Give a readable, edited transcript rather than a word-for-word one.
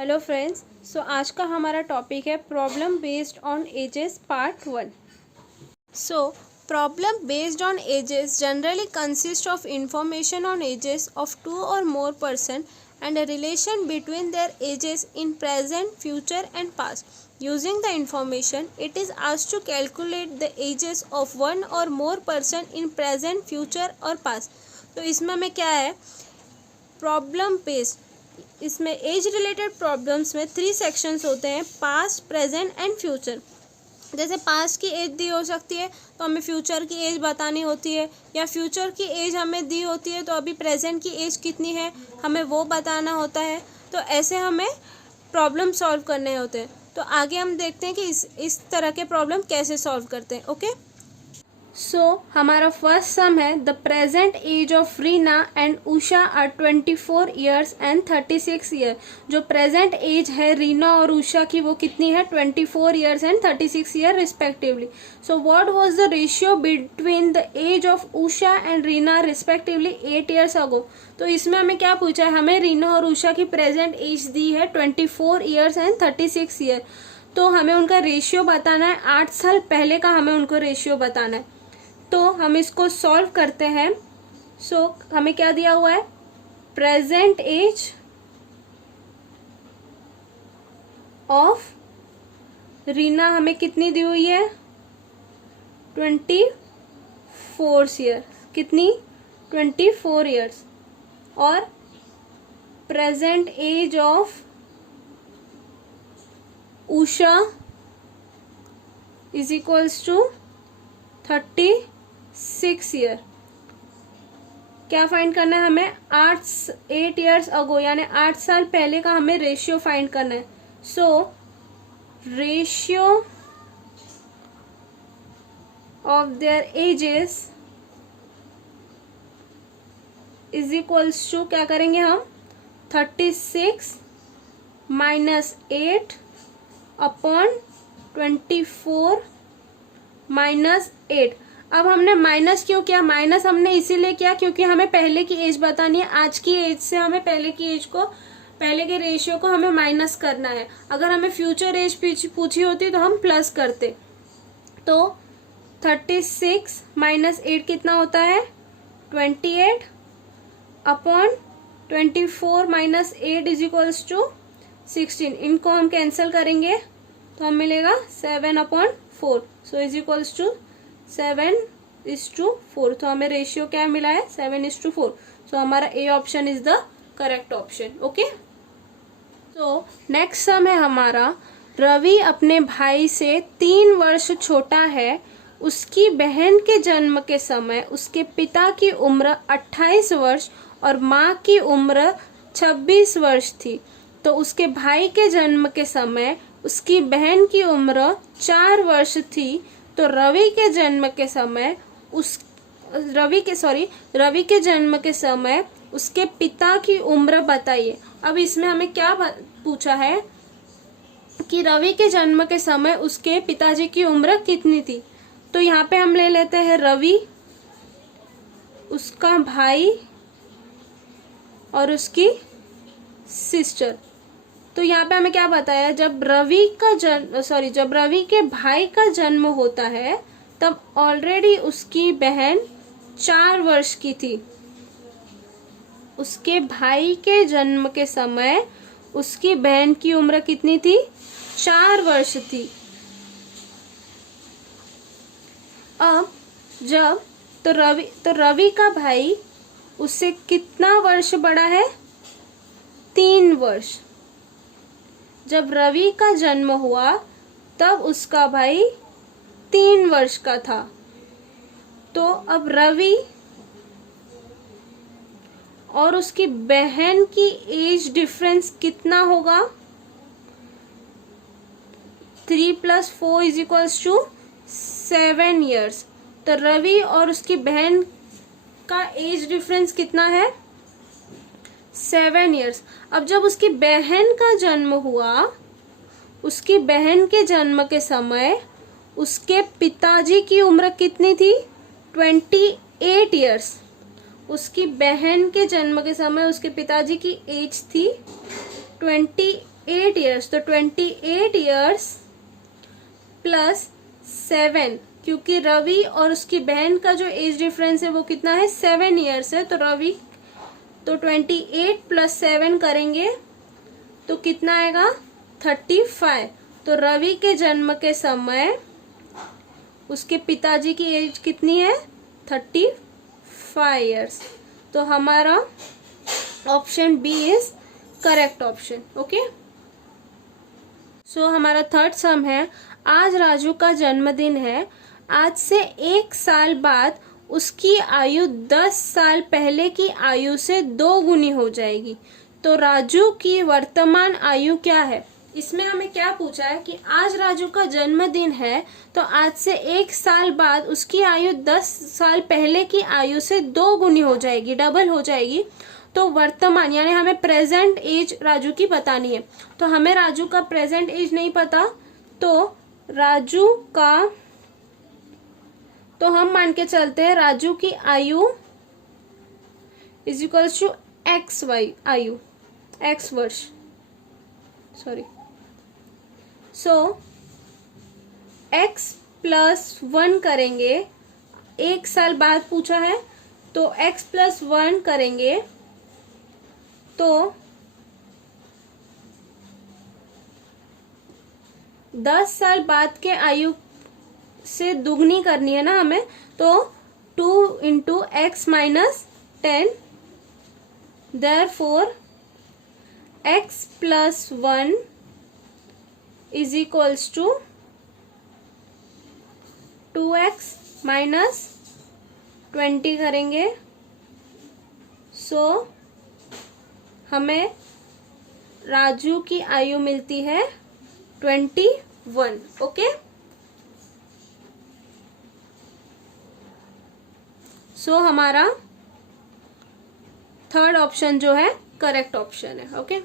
Hello friends. आज का हमारा टॉपिक है problem based on edges part 1। Problem based on edges generally consist of information on edges of 2 or more person and a relation between their ages in present, future and past. Using the information, it is asked to calculate the ages of 1 or more person in present, future और past. तो इसमें हमें क्या है, problem based, इसमें age related problems में 3 sections होते हैं, पास्ट, प्रेजेंट एंड फ्यूचर। जैसे पास्ट की एज दी हो सकती है तो हमें फ्यूचर की एज बतानी होती है, या फ्यूचर की एज हमें दी होती है तो अभी प्रेजेंट की एज कितनी है हमें वो बताना होता है। तो ऐसे हमें प्रॉब्लम सॉल्व करने होते हैं। तो आगे हम देखते हैं कि इस तरह के प्रॉब्लम कैसे सॉल्व करते हैं। ओके, हमारा फर्स्ट सम है, the present age of Reena and Usha are 24 years and 36 year. जो प्रेजेंट एज है रीना और उषा की वो कितनी है, 24 years and 36 year respectively. So what was the ratio between the age of Usha and Reena respectively 8 years ago. तो इसमें हमें क्या पूछा है, हमें रीना और उषा की प्रेजेंट एज दी है 24 ईयर्स एंड 36 ईयर। तो हमें उनका रेशियो बताना है, 8 साल पहले का हमें उनको रेशियो बताना है। तो हम इसको सॉल्व करते हैं। हमें क्या दिया हुआ है, प्रेजेंट एज ऑफ रीना हमें कितनी दी हुई है, 24 ईयर, कितनी 24 ईयर्स, और present age of Usha is equals to 36 year. क्या फाइंड करना है हमें, 8 ईयर्स अगो यानी 8 साल पहले का हमें रेशियो फाइंड करना है। Ratio of their ages is equals to, क्या करेंगे हम, 36 माइनस 8 अपॉन 24 माइनस 8। अब हमने माइनस क्यों किया, माइनस हमने इसीलिए किया क्योंकि हमें पहले की एज बतानी है। आज की एज से हमें पहले की एज को, पहले के रेशियो को हमें माइनस करना है। अगर हमें फ्यूचर एज पूछी होती तो हम प्लस करते। तो 36 माइनस 8 कितना होता है, 28 upon 24 minus 8 is equals to 16। इनको हम कैंसिल करेंगे तो हम मिलेगा 7 upon 4। So is equals to 7:4। तो हमें रेशियो क्या मिला है, 7:4। सो हमारा A option is the correct option. Okay, तो नेक्स्ट सम है हमारा, रवि अपने भाई से 3 वर्ष छोटा है। उसकी बहन के जन्म के समय उसके पिता की उम्र 28 वर्ष और माँ की उम्र 26 वर्ष थी। तो उसके भाई के जन्म के समय उसकी बहन की उम्र 4 वर्ष थी। तो रवि के जन्म के समय रवि के जन्म के समय उसके पिता की उम्र बताइए। अब इसमें हमें क्या पूछा है कि रवि के जन्म के समय उसके पिताजी की उम्र कितनी थी। तो यहाँ पे हम ले लेते हैं रवि, उसका भाई और उसकी सिस्टर। तो यहाँ पे हमें क्या बताया, जब रवि के भाई का जन्म होता है तब ऑलरेडी उसकी बहन 4 वर्ष की थी। उसके भाई के जन्म के समय उसकी बहन की उम्र कितनी थी, 4 वर्ष थी। अब रवि का भाई उससे कितना वर्ष बड़ा है, 3 वर्ष। जब रवि का जन्म हुआ तब उसका भाई 3 वर्ष का था। तो अब रवि और उसकी बहन की एज डिफरेंस कितना होगा, 3 + 4 इज इक्वल्स टू 7 ईयर्स। तो रवि और उसकी बहन का एज डिफरेंस कितना है, 7 ईयर्स। अब जब उसकी बहन का जन्म हुआ, उसकी बहन के जन्म के समय उसके पिताजी की उम्र कितनी थी, 28 ईयर्स। उसकी बहन के जन्म के समय उसके पिताजी की एज थी 28 8 ईयर्स, तो 28 ईयर्स प्लस 7, क्योंकि रवि और उसकी बहन का जो एज डिफरेंस है वो कितना है, 7 ईयर्स है। तो रवि, तो 28 प्लस 7 करेंगे तो कितना आएगा, 35। तो रवि के जन्म के समय उसके पिताजी की एज कितनी है, 35 ईयर्स। तो हमारा option B is correct option. Okay, so हमारा थर्ड सम है, आज राजू का जन्मदिन है। आज से 1 साल बाद उसकी आयु 10 साल पहले की आयु से 2 गुनी हो जाएगी। तो राजू की वर्तमान आयु क्या है। इसमें हमें क्या पूछा है कि आज राजू का जन्मदिन है, तो आज से 1 साल बाद उसकी आयु 10 साल पहले की आयु से 2 गुनी हो जाएगी, डबल हो जाएगी। तो वर्तमान यानी हमें प्रेजेंट एज राजू की बतानी है। तो हमें राजू का प्रेजेंट एज नहीं पता, तो राजू का, तो हम मान के चलते हैं राजू की आयु is equals to x y, आयु एक्स वर्ष, सॉरी। सो x प्लस 1 करेंगे, 1 साल बाद पूछा है, तो x प्लस 1 करेंगे तो 10 साल बाद के आयु से दुगनी करनी है ना हमें, तो 2 into x minus 10, therefore x plus 1 is equals to 2x minus 20 करेंगे। सो हमें राजू की आयु मिलती है 21। ओके, सो हमारा थर्ड ऑप्शन जो है करेक्ट ऑप्शन है। ओके।